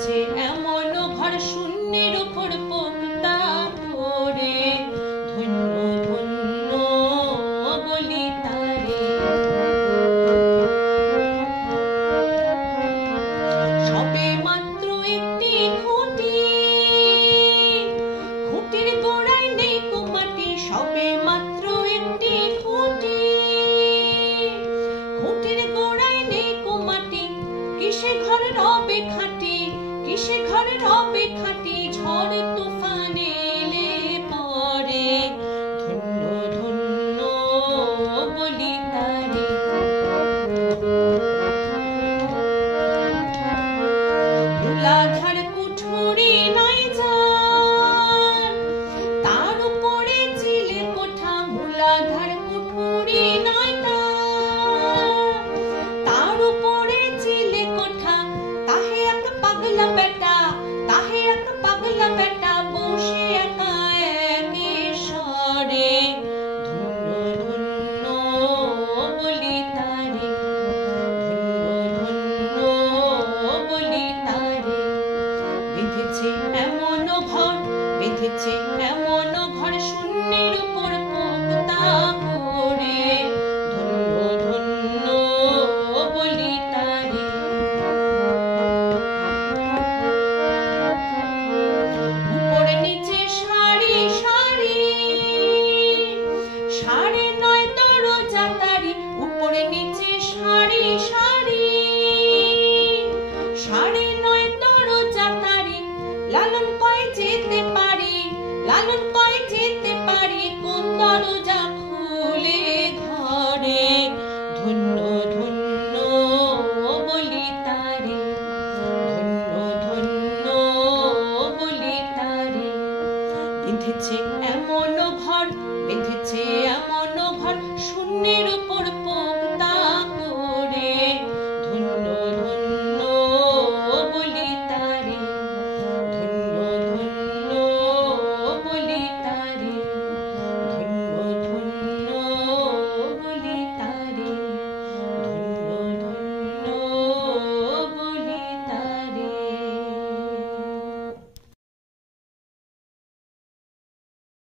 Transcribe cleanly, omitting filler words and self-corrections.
বিঁধেছে এমন ঘর শূন্যের উপর পোক্তা করে, ধন্য ধন্য বলি তারে। সবে মাত্র একটি খুঁটি, খুঁটির গোড়ায় নেই কুমাটি। সবে মাত্র একটি খুঁটি, খুঁটির গোড়ায় নেই কুমাটি। কিসে ঘর রবে খাঁটি, কিসে ঘর রবে খাঁটি। ঝড় তুফান এলে পরে, ধন্য ধন্য বলি তারে। মূলাধার কুঠুরি নাই যার, তার উপরে চিলে কোঠা। মূলাধার কুঠুরি নাই তার উপরে চিলে কোঠা। তাহে এক পাগলা বেটা, তাহে এক পাগলা বেটা বসে একা একে স্বরে, ধন্য ধন্য বলি তারে, ধন্য ধন্য বলি তারে। বিঁধেছে এমন ঘর, বিঁধেছে এমন ঘর শূন্যের উপর পোক্তা করে, ধন্য ধন্য বলি তারে। উপরে নিচে সারি সারি, সাড়ে নয় দরজা তারি। উপরে নিচে সারি সারি, সাড়ে নয় দরজা তারি। লালন কয় যেতে পারি, লালন কয় যেতে পারি। কোন দরজা খুলে ধরে, ধন্য ধন্য বলি তারে, ধন্য ধন্য বলি তারে। বিঁধেছে